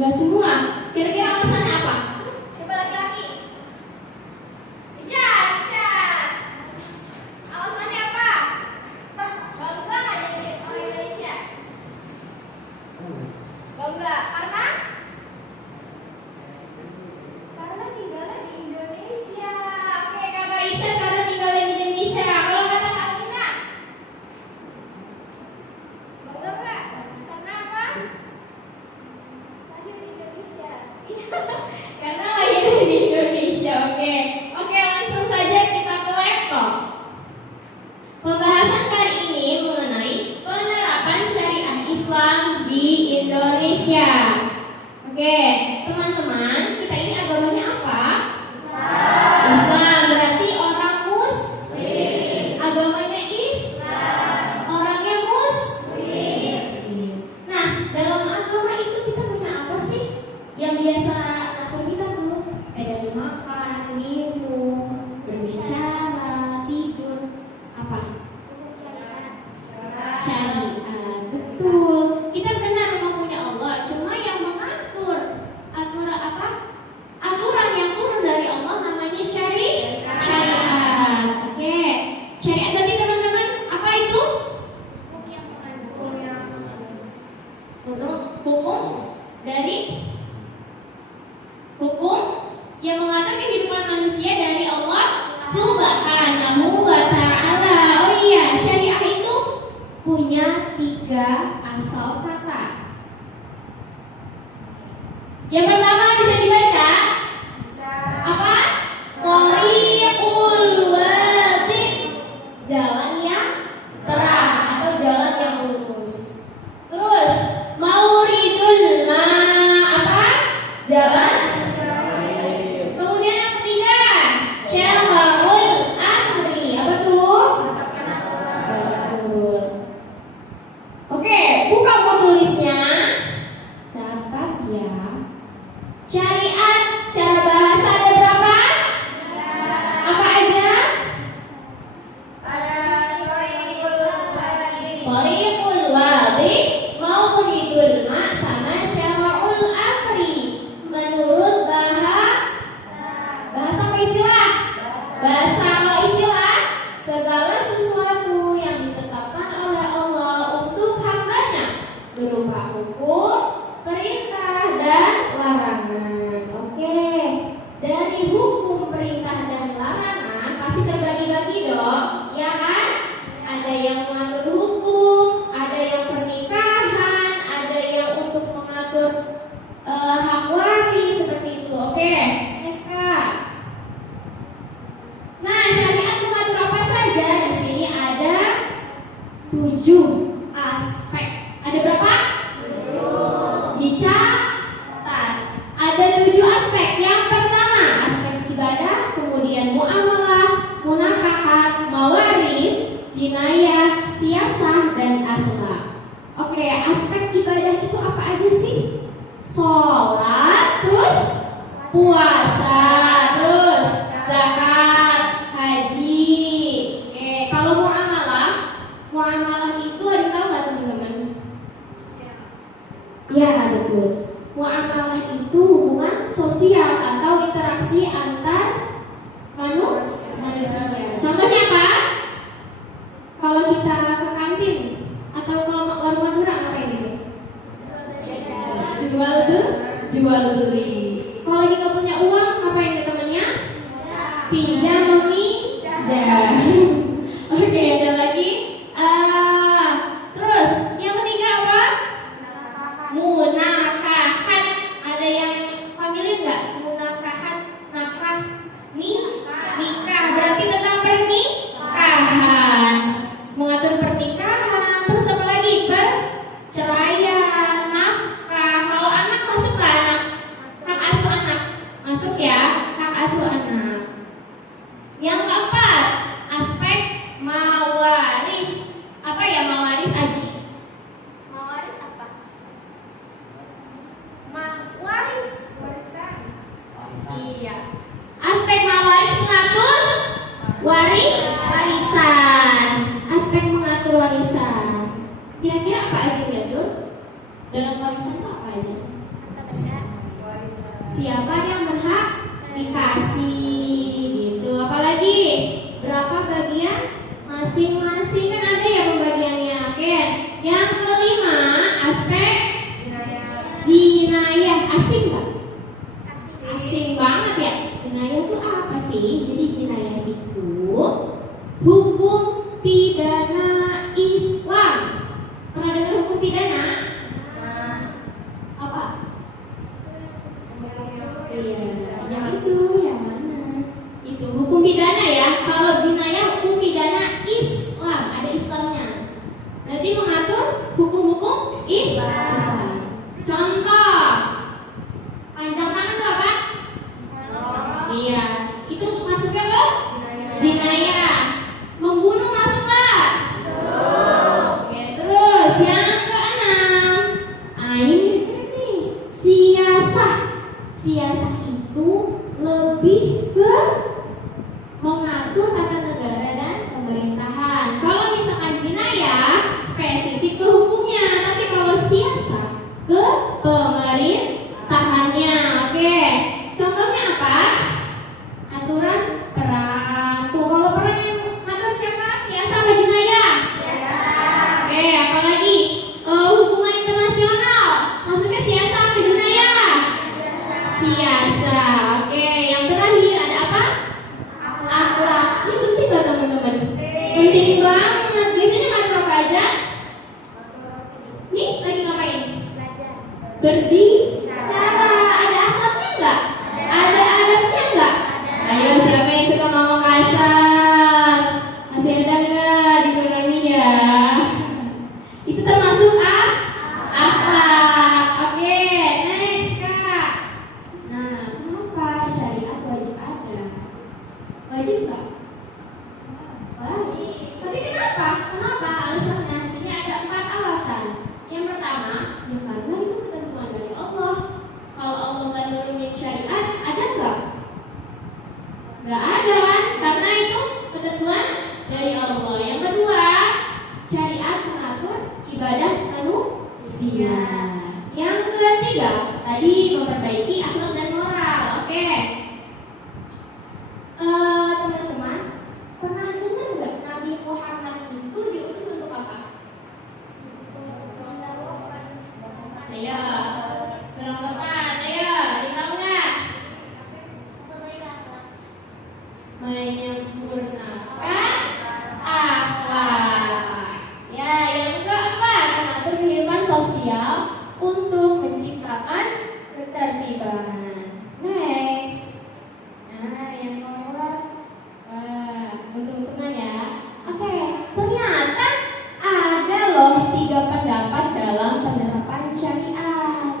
Bangga semua. Kira-kira alasannya apa? Coba laki-laki. Bisa. Alasannya apa? Bangga jadi orang Indonesia. Bangga karena tinggalnya di Indonesia. Oke, Kak Aisyah karena tinggal di Indonesia. Kalau kata Kak Alina, bangga nggak? Karena apa? Lahir di Indonesia. Karena lahir di Indonesia. Oke, langsung saja kita ke laptop. Pembahasan kali ini mengenai penerapan syariat Islam di Indonesia. Oke, teman-teman, kita ini agamanya apa? Islam. Berarti orang Muslim. Agamanya Islam. Orangnya Muslim. Nah, dalam agama itu kita punya apa sih? Yang biasa ngatur kita tuh kayak makan, minum, berbicara, tidur, apa? Syariat. Betul. Kita benar memang punya Allah, cuma yang mengatur aturan yang turun dari Allah namanya syariat. Oke. Syariat tadi teman-teman apa itu? Hukum dari hukum yang mengatur kehidupan manusia dari Allah Subhanahu wa ta'ala. Oh iya, syariah itu punya 3 asal kata. Yang pertama bisa dibaca? Apa? Thoriqul wadih, jalan yang terang atau jalan yang lurus. Terus mauridul ma, apa? Jalan. Kemudian yang ketiga, syara'ul amri, apa tuh? Betul. Oke, buka buku tulisnya. Catat ya. Syariat secara bahasa ada berapa? Apa aja? Thoriqul wadih, mauridul ma, sama syara'ul amri. Menurut bahasa apa istilah? Bahasa. Kalau istilah, segala sesuatu yang ditetapkan oleh Allah untuk hambanya berupa hukum, perintah, dan larangan. Oke. Dari hukum, perintah, dan larangan pasti terbagi-bagi dong, ya kan? Ada yang mengatur hukum, ada yang pernikahan, ada yang untuk mengatur hak waris seperti itu. Oke, next Kak. Nah, syariat mengatur apa saja? Di sini ada 7 aspek. Ada berapa? 7. Dicatat. Ada 7 aspek. Yang pertama, aspek ibadah, kemudian muamalah, munakahat, mawarith, jinayah, siasah, dan akhlak. Oke, aspek ibadah itu apa aja sih? Sholat, terus puasa, terus zakat, haji. Oke, kalau muamalah itu ada tahu nggak teman-teman? Ya, betul. Muamalah itu hubungan sosial atau interaksi antar manusia. Contohnya apa? Kalau kita ke kantin atau ke warung Madura ngapain itu? Jual beli. Kalau lagi nggak punya uang, ngapain ke temennya? Pinjam, meminjam. Oke, ada lagi. Terus yang ketiga apa? Munakahat. Ada yang familiar nggak? Munakahat, nakah, nikah. Berarti tentang pernikahan. Mengatur pernikahan. Terus apa lagi? Perceraian, nafkah. Kalau anak masuk ke anak, hak asuh anak masuk ya, hak asuh anak. Yang keempat, aspek mawarith. Apa ya mawarith, Aji? Mawarith apa? Warisan. Iya. Aspek mawarith mengatur warisan. Aspek mengatur warisan. Kira-kira apa aja ya tuh? Dalam warisan itu apa aja? siapa yang berhak dikasih gitu. Apalagi berapa bagian masing-masing, kan ada ya pembagiannya. Oke. Yang kelima, aspek jinayah. Asing nggak? Asing banget ya. Jinayah itu apa sih? Jadi jinayah itu hukum pidana Islam. Pernah dengar hukum pidana? Apa? Iya, yang itu yang mana? Itu hukum pidana ya. Kalau jinayah hukum pidana Islam, ada Islamnya. Berarti mengatur hukum-hukum Islam. Contoh, pancang tangan itu apa? Iya, itu masuknya ke jinayah. Membunuh masuk nggak? Oke, terus yang keenam, ini nih, siasah. Siasah itu lebih ke mengatur tata negara dan pemerintahan. Kalau misalkan jinayah spesifik ke hukumnya, tapi kalau siasah ke pemerintahannya. Oke, contohnya apa? Aturan perang. Tuh, kalau perang yang ngatur siapa? Siasah atau jinayah? Oke, apalagi hubungan internasional masuknya siasah atau jinayah? Siasah. Oke, yang terakhir ada apa? Akhlak. Ini penting gak teman-teman? Penting banget. Biasanya ngatur apa aja? Nih, lagi ngapain? Berbicara. Ada akhlaknya enggak? Ada adabnya enggak? Ayo, siapa yang suka ngomong kasar? Masih ada enggak di Indonesia? Itu termasuk akhlak. Oke, next Kak. Nah, kenapa syariat wajib ada? Wajib enggak? Wajib. Tapi kenapa? Kenapa? Alasannya sini ada 4 alasan. Yang pertama, ya karena itu ketentuan dari Allah. Kalau Allah nggak nurunin syariat, ada nggak? Nggak ada kan? Karena itu ketentuan dari Allah. Yang kedua, syariat mengatur ibadah manusia. Yang ketiga, tadi memperbaiki akhlak dan moral. Oke. Teman-teman, pernah dengar nggak Nabi Muhammad itu diutus untuk apa? Ayo, teman-teman, ayo, tahu nggak? Menyempurnakan akhlak. Ya, yang keempat, mengatur kehidupan sosial untuk menciptakan ketertiban. Next. Nah, yang keempat, untung-untungan ya. Oke, ternyata ada loh 3 pendapat dalam penerapan syariat.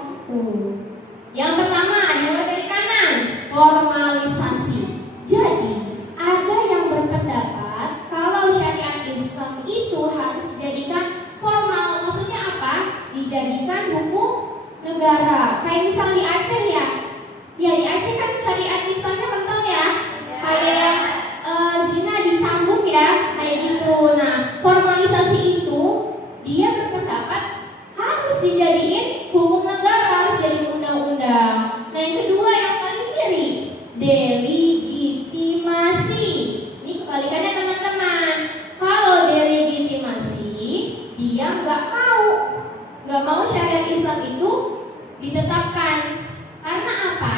Yang pertama, mulai dari kanan, formalisasi. Jadi, ada yang berpendapat kalau syariat Islam itu harus dijadikan formal. Maksudnya apa? Dijadikan hukum negara. Kayak misal di Aceh ya. Ya, di Aceh kan syariat Islamnya kental ya. Kayak zina dicambuk ya, kayak gitu. Nah, formalisasi itu dia berpendapat harus dijadiin hukum negara, harus jadi undang-undang. Nah, yang kedua yang paling kiri, delegitimasi. Ini kebalikannya teman-teman. Kalau delegitimasi, dia nggak mau syariat Islam itu ditetapkan. Karena apa?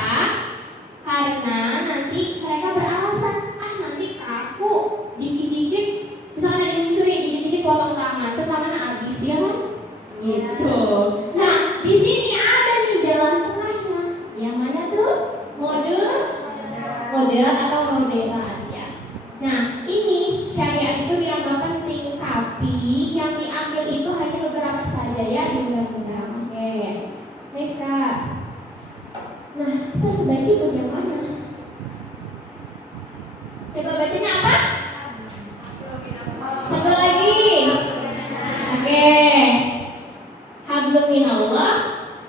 Karena nanti mereka beralasan, nanti kaku, dikit-dikit, misalnya ada yang mencuri, dikit-dikit potong tangan, itu tangan habis ya kan? Gitu. Nah, di sini ada nih jalan tengahnya. Yang mana tuh? Moderat atau moderat ya. Nah, ini syariat itu dianggap penting, tapi yang diambil itu hanya beberapa saja ya di undang-undang. Oke. Next Kak. Nah, kita sebaiknya ikut yang mana? Coba bacanya apa? Satu lagi. Oke. Hablum minallah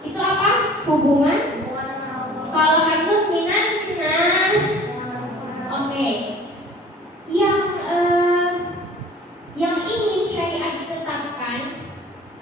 itu apa? Hubungan. Kalau hablum minan nas. Oke. Yang ingin syariat ditetapkan,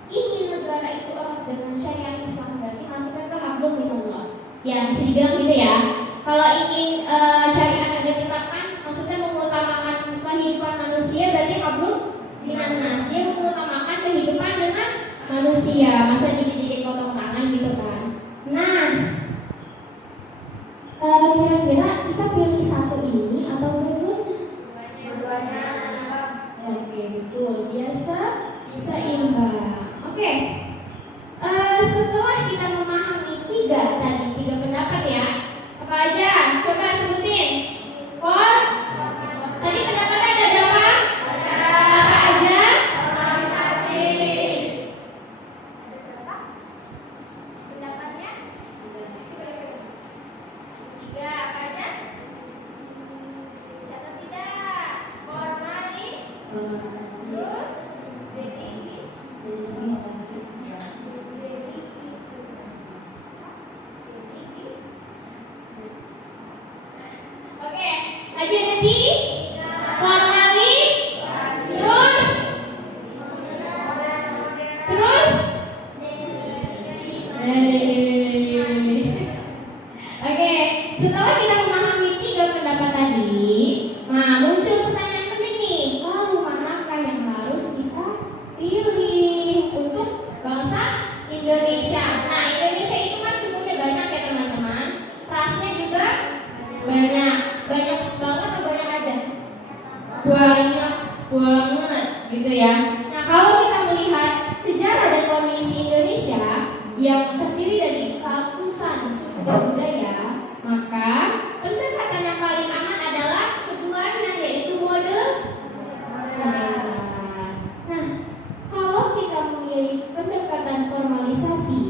ingin negara itu orang dengan syariat Islam, berarti masuknya ke hablum minallah. Ya bisa dibilang gitu ya. Kalau ingin syariat yang ditetapkan, maksudnya mengutamakan kehidupan manusia, berarti hablum minannas. Dia mengutamakan kehidupan dengan manusia. Masa dikit-dikit potong tangan gitu kan. Nah, kira-kira kita pilih satu ini atau dua-duanya? Oke, betul. Biasa bisa imbang. Oke. Setelah kita memahami tiga pendapat ya. Apa aja? Coba sebutin. Tadi pendapatnya ada berapa? Apa aja? Organisasi. Pendapatnya? Tiga apa aja? Catat tidak? Terus Oke, lagi ada formali, terus Oke, setelah kita memahami tiga pendapat tadi, muncul pertanyaan penting nih. Lalu manakah yang harus kita pilih untuk bangsa Indonesia? Nah, Indonesia itu kan sukunya banyak ya teman-teman. Rasnya juga banyak banget atau banyak aja? Banyak banget gitu ya. Nah, kalau kita melihat sejarah dan kondisi Indonesia yang terdiri dari ratusan suku dan budaya, maka pendekatan yang paling aman adalah keduanya, yaitu modern. Nah, kalau kita memilih pendekatan formalisasi,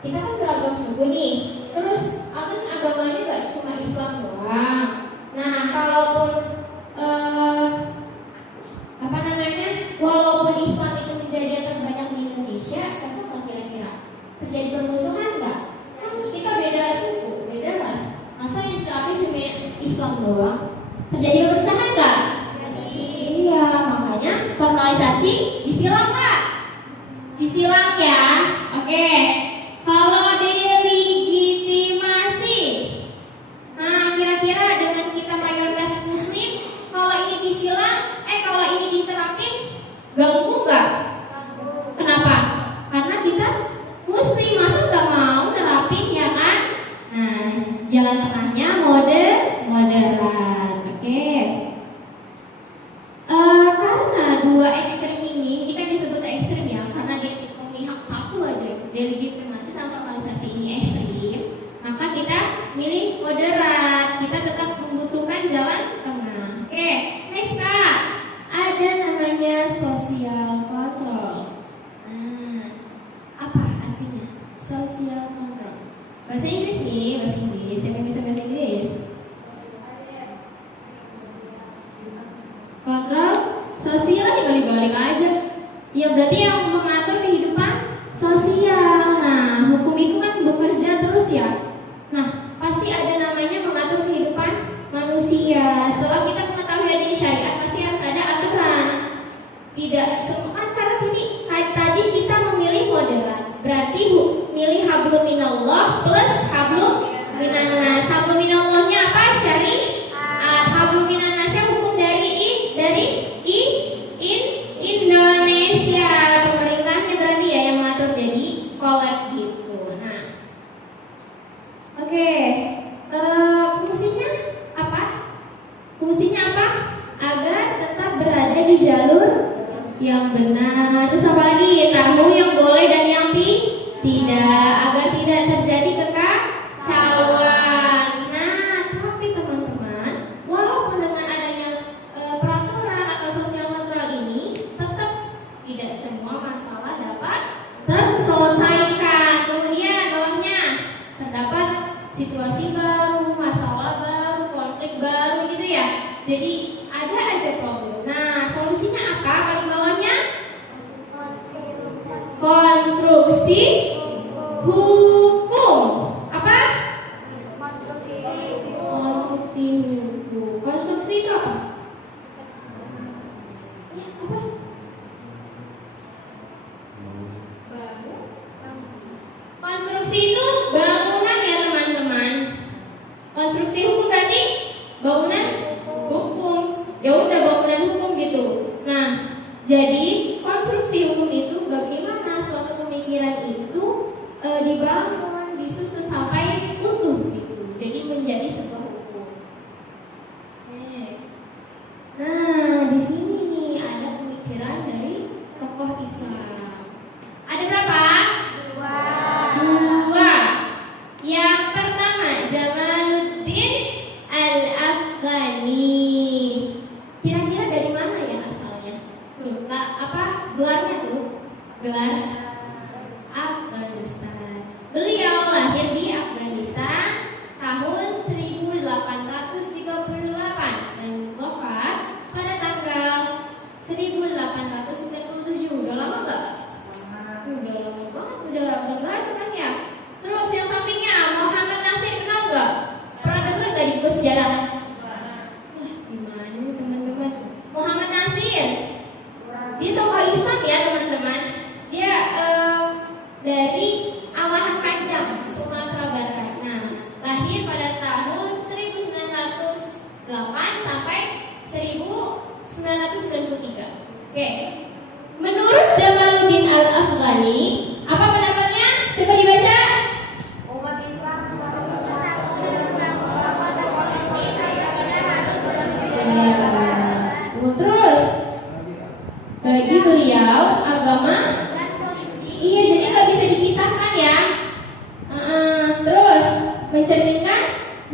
kita kan beragam suku nih. Terus agamanya nggak cuma Islam doang. Nah, kalaupun walaupun Islam itu menjadi yang terbanyak di Indonesia, cocok nggak kira-kira? Terjadi permusuhan nggak? Kan kita beda suku, beda ras. Masa yang terapi cuma Islam doang? Terjadi perpecahan nggak? Iya, makanya formalisasi disilang nggak? Disilang ya. Oke. Kalau delegitimasi, nah kira-kira dengan kita mayoritas Muslim, kalau ini disilang, kalau ini diterapin, ganggu nggak? Kenapa? Karena kita Muslim, masa nggak mau nerapin ya kan? Nah, jalan tengahnya moderan, oke. Karena dua ekstrem ini, kita disebut ekstrem ya, karena dia memihak satu aja, delegitimasi sama formalisasi ini ekstrem, maka kita milih moderat. Kita tetap membutuhkan jalan tengah. Oke, next Kak, ada namanya social control. Nah, apa artinya social control? Bahasa Inggris nih, bahasa Inggris. Siapa bisa bahasa Inggris? Kontrol sosial dibalik-balik aja. Ya berarti yang mengatur kehidupan sosial. Nah, hukum itu kan bekerja terus ya. Nah, pasti ada namanya mengatur kehidupan manusia. Setelah kita mengetahui adanya syariat, pasti harus ada aturan. Tidak semua karena tadi kita memilih moderat. Berarti milih hablum minallah plus hablum minannas. Hablum minallahnya apa? Syariat. Hablum minannasnya hukum dari Indonesia. Pemerintahnya berarti ya yang mengatur, jadi kolek gitu. Nah, oke. Fungsinya apa? Agar tetap berada di jalur yang benar. Terus apa lagi? Tahu yang boleh dan yang tidak, agar tidak terjadi kekacauan. Nah, tapi teman-teman, walaupun dengan adanya peraturan atau sosial kontrol ini, tetap tidak semua masalah dapat terselesaikan. Kemudian bawahnya terdapat situasi baru, masalah baru, konflik baru gitu ya. Jadi ada aja problem. Nah, solusinya apa? Paling bawahnya konstruksi hukum. Apa? Konstruksi hukum. Konstruksi itu apa? Apa? Konstruksi itu bangunan ya Oke. Menurut Jamaluddin Al-Afghani, apa pendapatnya? Coba dibaca. Umat Islam harus bersatu dalam agama dan politik yang benar harus benar. Terus, bagi beliau agama, dan politik. iya jadi nggak bisa dipisahkan ya. Terus mencerminkan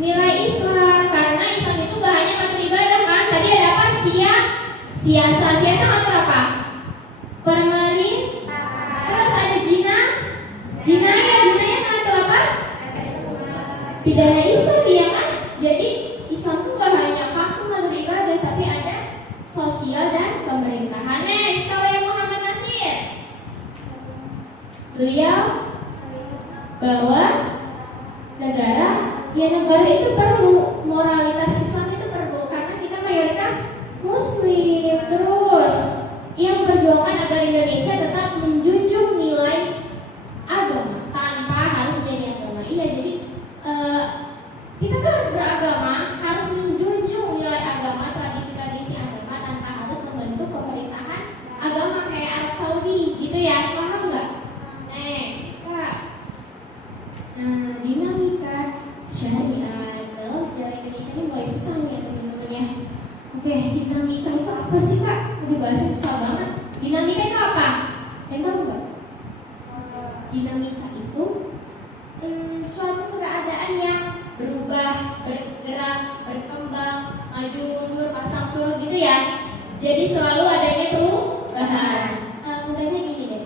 nilai Islam, karena Islam itu gak hanya ngatur ibadah kan. Tadi ada apa? Siasa ngatur apa? Terus ada jinayah ngatur apa? Pidana Islam ya kan. Jadi Islam itu gak hanya kaku ngatur ibadah, tapi ada sosial dan pemerintahan. Next, kalau yang Muhammad Nasir, beliau bahwa negara itu perlu, moralitas Islam itu perlu karena kita mayoritas Muslim. Terus ia memperjuangkan agar Indonesia tetap menjunjung nilai agama tanpa harus menjadi agama. Iya, jadi kita kan harus beragama, harus menjunjung nilai agama, tradisi-tradisi agama tanpa harus membentuk pemerintahan agama kayak Arab Saudi gitu ya. Paham nggak? Next, Kak. Nah, dinamika syariat dalam sejarah Indonesia ini mulai susah nih ya teman-teman ya. Oke, dinamika itu apa sih Kak? Udah bahasnya susah banget. Dinamika itu apa? Yang tahu nggak? Dinamika itu suatu keadaan yang berubah, bergerak, berkembang, maju mundur, pasang surut gitu ya. Jadi selalu adanya perubahan. Mudahnya gini deh.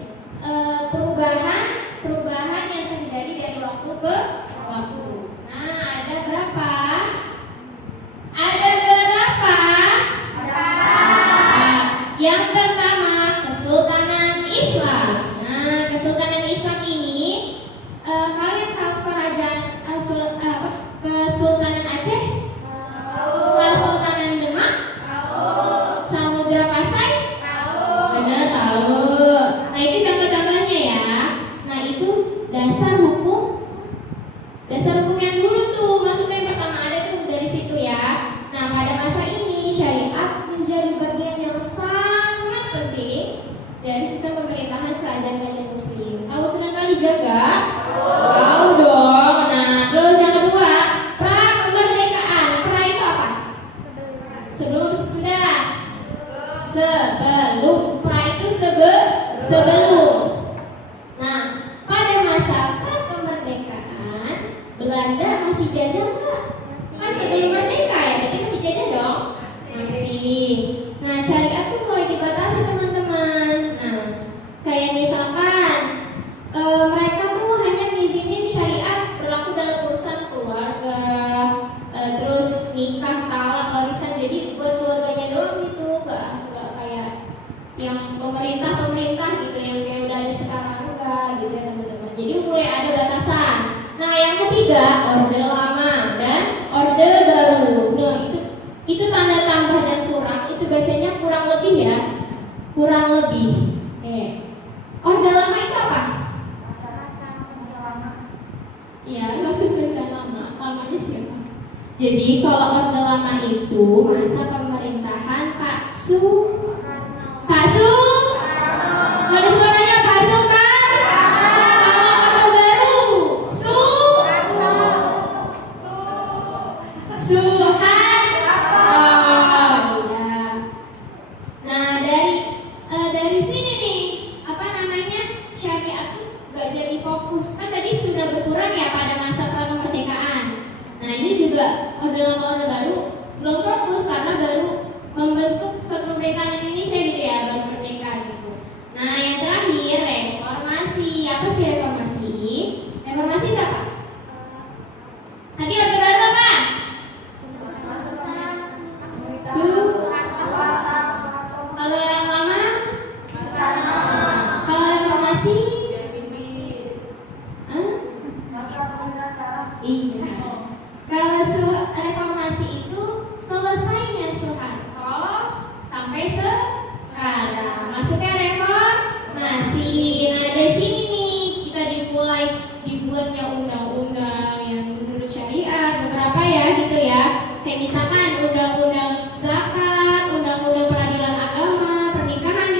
Perubahan yang terjadi dari waktu ke waktu. Nah, ada berapa? Nah, yang pertama, Kesultanan Islam. Nah, Kesultanan Islam ini kalian tahu kerajaan Kesultanan Aceh? Kesultanan Demak? Samudra Pasai? Benar tahu. Nah, itu contoh-contohnya ya. Nah, itu dasar hukum yang dulu tuh, masuknya yang pertama ada tuh dari situ ya. Nah, pada masa ini syariat menjadi bagian yang sangat penting dari sistem pemerintahan kerajaan Muslim. Tahu Sunan Kalijaga? Tahu dong. Nah, terus yang kedua, pra kemerdekaan. Pra itu apa? Sebelum. Pra itu sebelum. Nah, pada masa pra kemerdekaan, Belanda masih jajah nggak? Kan sebelum merdeka ya, berarti masih jajah dong? Masih. Nah, syariat tuh mulai dibatasi teman-teman. Nah, kayak misalkan mereka tuh hanya ngizinin syariat berlaku dalam urusan keluarga, terus nikah, talak, warisan. Jadi buat keluarganya doang gitu, nggak kayak yang pemerintah gitu yang kayak udah ada sekarang enggak gitu ya teman-teman. Jadi mulai ada batasan. Nah, yang ketiga, orde lama dan orde baru. Nah, itu tanda tambah dan kurang. Itu biasanya kurang lebih ya. Kurang lebih. Orde lama itu apa? Masa lama. Iya, maksud mereka lama. Lamanya siapa? Jadi kalau orde lama itu masa pemerintahan Pak Su. Nggak ada suaranya, Pak Soekarno. Kalau orde baru, Soeharto. Iya. Nah, dari sini nih, apa namanya, syariat tuh nggak jadi fokus. Kan tadi sudah berkurang ya pada masa pra kemerdekaan. Nah, ini juga orde lama orde baru belum fokus karena baru membentuk suatu pemerintahan Indonesia gitu ya, baru merdeka gitu. Nah, yang terakhir reformasi. Apa sih reformasi? Reformasi itu apa? Tadi orde baru apa? Kalau yang lama? Kalau reformasi? Iya. Kalau reformasi itu selesainya Soeharto sampai sekarang. Masuknya reformasi. Nah, dari sini nih kita dimulai dibuatnya undang-undang yang menurut syariat, beberapa ya gitu ya. Kayak misalkan undang-undang zakat, undang-undang peradilan agama, pernikahan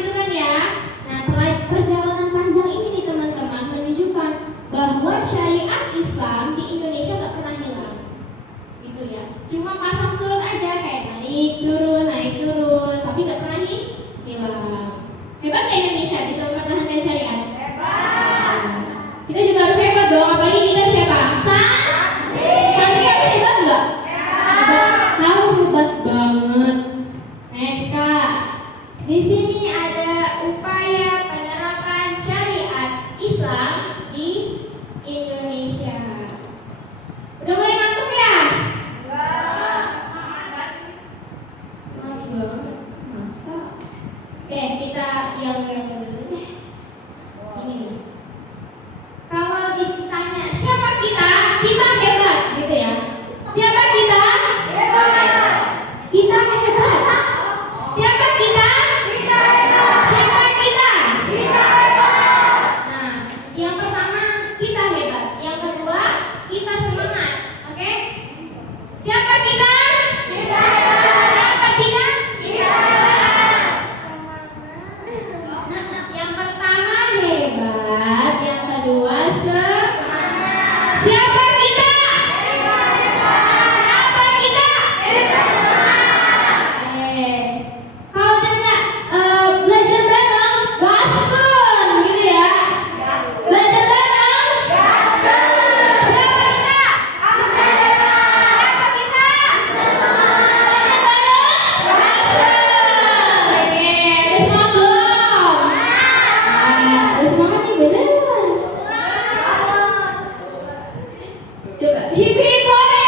Coba hip hip hore.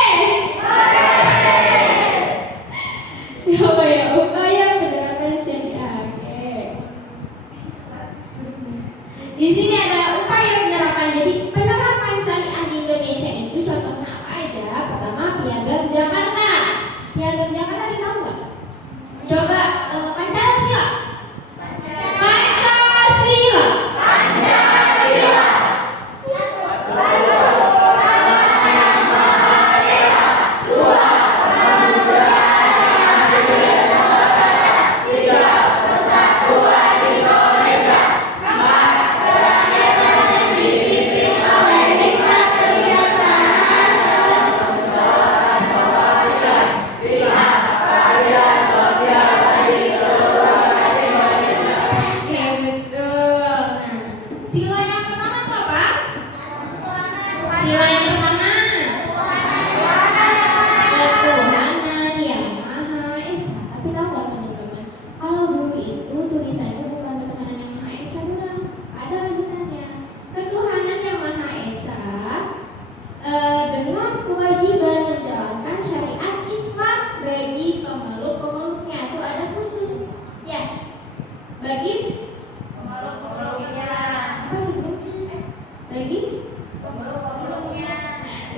Apa ya upaya penerapan syariah? Oke. Di sini ada upaya penerapan. Jadi penerapan syariah di Indonesia itu contohnya apa aja? Pertama, Piagam Jakarta. Piagam Jakarta tahu nggak? Coba Pancasila. Pancasila.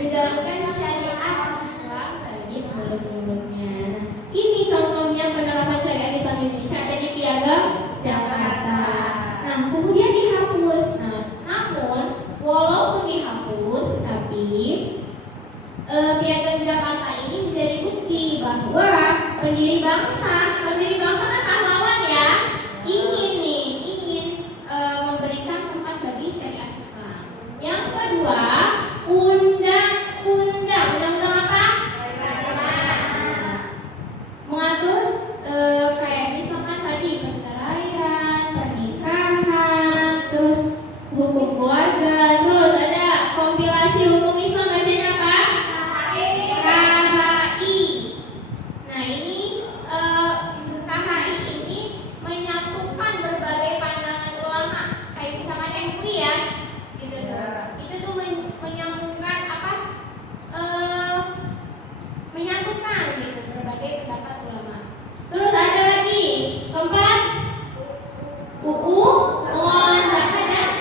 Menjalankan syariat Islam bagi pemeluk-pemeluknya. Ini contohnya penerapan syariat Islam di Indonesia ada di Piagam Jakarta. Nah, kemudian dihapus. Nah, namun walaupun dihapus, tapi Piagam Jakarta ini menjadi bukti bahwa pendiri bangsa kan pahlawan ya, ingin memberikan tempat bagi syariat Islam. Yang kedua, undang-undang apa? Mengatur kayak misalkan tadi perceraian, pernikahan, terus hukum keluarga, terus ada kompilasi hukum Islam bacanya apa? KHI. Nah ini KHI ini menyatukan berbagai pandangan ulama, kayak misalkan MUI ya, gitu. Itu tuh menyambungkan apa? Menyatukan gitu berbagai pendapat ulama. Terus ada lagi keempat, UU Muamalah dan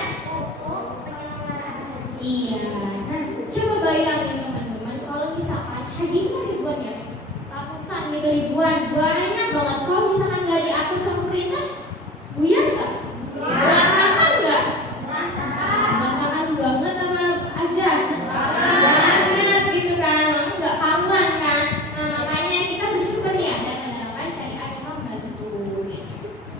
iya. Nah, coba bayangin teman-teman kalau misalkan haji itu ribuan ya, ratusan gitu ribuan, banyak banget. Kalau misalkan nggak diatur sama pemerintah, buyar nggak? Berantakan nggak? Berantakan banget sama aja. Banget gitu kan, nggak karuan kan. Nah, makanya kita bersyukur ya ada penerapan syariat yang membantu.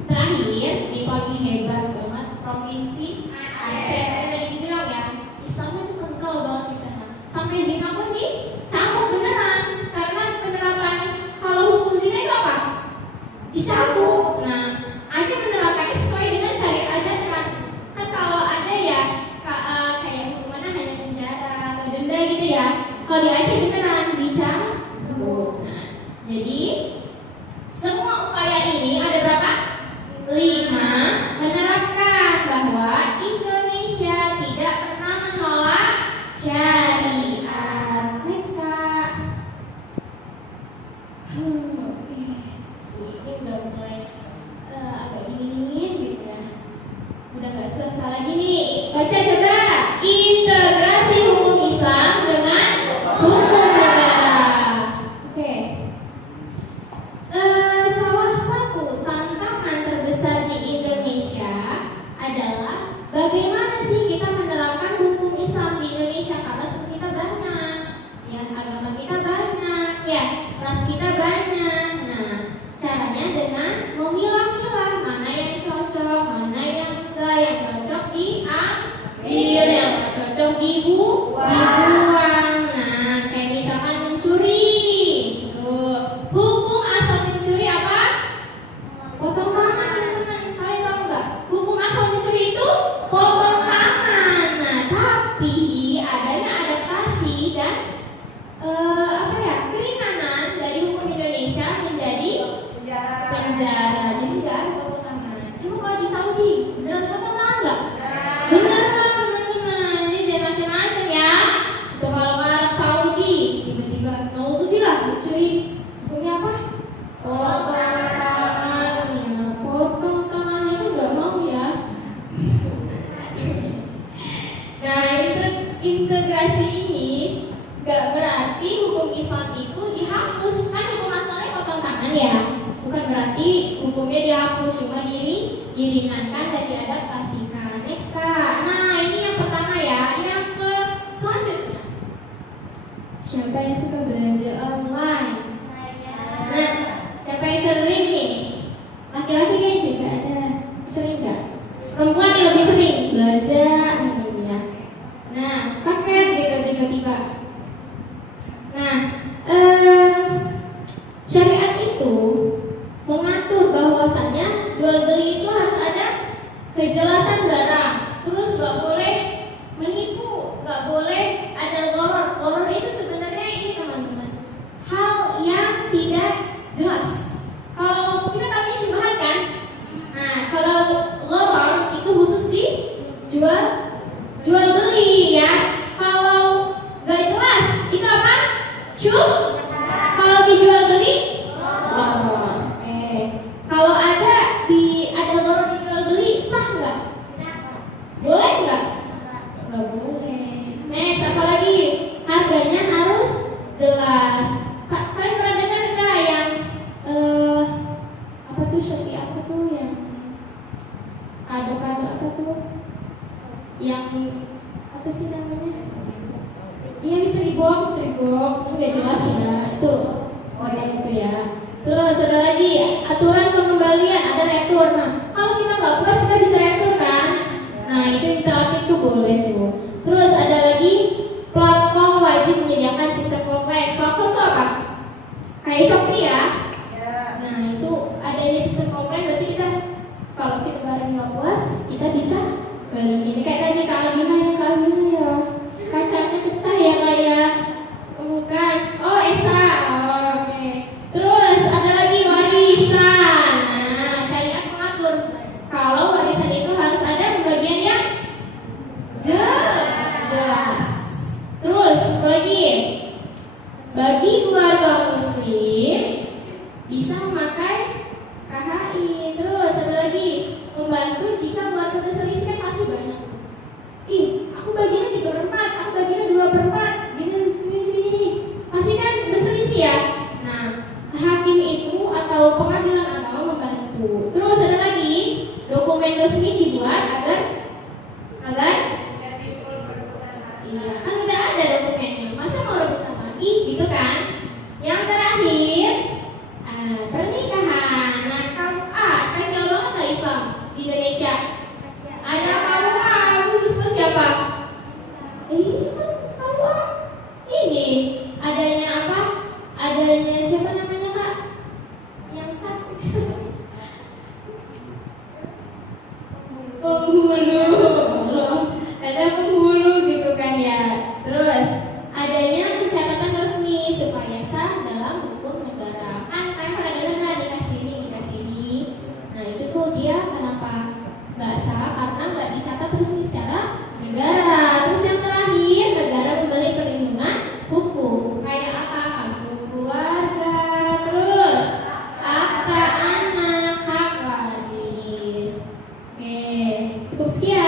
Terakhir, di paling hebat banget provinsi Aceh. Tadi bilang ya, Islamnya tuh kental banget di sana. Sampai zina pun dicabut beneran. Karena penerapan kalau hukum zina itu apa? Dicabut. Nah, Aceh menerapkannya sesuai dengan syariat aja kan. Kan kalau ada ya kayak hukumannya hanya penjara atau denda gitu ya. Kalau di Aceh beneran dicabut. Nah, jadi semua upaya ini ada berapa? 5. Menerapkan bahwa Indonesia tidak pernah menolak syariat. Next Kak. Oke. Ini udah mulai agak dingin gitu ya. Udah gak selesai lagi nih. Baca coba. Integrasi hukum Islam dengan hukum negara. Oke. Salah satu tantangan terbesar di Indonesia adalah bagaimana sih kita menerapkan hukum Islam di Indonesia, karena suku kita banyak, ya agama kita banyak, ya ras kita banyak. Nah, caranya dengan memilah-milah mana yang cocok, mana yang enggak, yang cocok diambil, yang enggak cocok dibuang. Nah, kayak misalkan mencuri. Tuh, hukum asal mencuri apa? Potong tangan, teman-teman. Kalian tahu nggak? Hukum asal mencuri itu potong tangan. Nah, tapi adanya adaptasi dan keringanan dari hukum Indonesia menjadi penjara. Jadi nggak ada potong tangan. Cuma kalau di Saudi beneran potong tangan nggak? Beneran, teman-teman. Ini jangan macam-macam ya. Itu kalau marah Gak berarti hukum Islam itu dihapus. Kan hukum asalnya potong tangan ya. Bukan berarti hukumnya dihapus, cuma diringankan dan diadaptasikan. Next Kak. Nah ini yang pertama ya. Yang ke selanjutnya, siapa yang suka belanja online? Nah, siapa yang sering nih? Laki-laki kan juga ada. Sering gak? Perempuan yang lebih sering belanja ya. Nah, paket gitu tiba-tiba. Nah, syariat itu mengatur bahwasanya jual beli itu harus ada kejelasan barang. Terus gak boleh menipu, gak boleh ada gharar. Gharar itu sebenarnya ini teman-teman, hal yang tidak jelas. Kalau kita tahu syubhat kan? Nah, kalau gharar itu khusus di jual beli ya. Kalau gak jelas itu apa? Kalau dijual beli kalau ada gharar dijual beli sah nggak? Boleh nggak? Nggak boleh. Next, apa lagi? Harganya harus jelas. Kalian pernah dengar nggak yang apa tuh Shopee apa tuh yang kado apa tuh yang apa sih namanya? Iya, misteri box itu nggak jelas ya itu. Oh ya itu ya. Terus ada lagi aturan pengembalian, ada retur. Nah kalau kita nggak puas kita bisa retur kan? Nah itu interaktif tuh boleh tuh. Terus ada lagi platform wajib menyediakan sistem komplain. Platform itu apa? Kayak Shopee ya. Nah itu ada sistem komplain, berarti kita kalau kita barang nggak puas kita bisa balikin. Kayak tadi Kak Alina ya. Kacanya pecah ya kayak bukan. Oh Esa. Oh, oke. Terus ada lagi warisan. Nah syariat mengatur kalau warisan itu harus ada pembagian yang jelas. Terus lagi bagi keluarga muslim bisa memakai KHI. Terus ada lagi membantu jika keluarga berselisih kan masih banyak. Aku bagiannya 3/4, aku bagiannya 2/4, gini, pasti kan berselisih ya. Nah, hakim itu atau pengadilan agama membantu. Terus ada lagi dokumen resmi dibuat agar iya, kan udah ada dokumennya, masa mau rebutan lagi, gitu kan? Yang terakhir pernikahan. Nah, KUA spesial banget lah Islam di Indonesia. Ada KUA khusus buat siapa? Ini kan KUA. Ini adanya apa? Adanya siapa namanya Kak? Yang sakit. Penghulu. Ada penghulu gitu kan ya. Terus adanya pencatatan resmi supaya sah dalam hukum negara. Kan kalian pernah dengar nggak nikah siri? Nah itu tuh dia kenapa nggak sah karena nggak dicatat resmi secara negara. Terus yang terakhir, negara memberi perlindungan hukum kayak apa? Kartu keluarga, terus akta anak, hak waris. Oke, cukup sekian.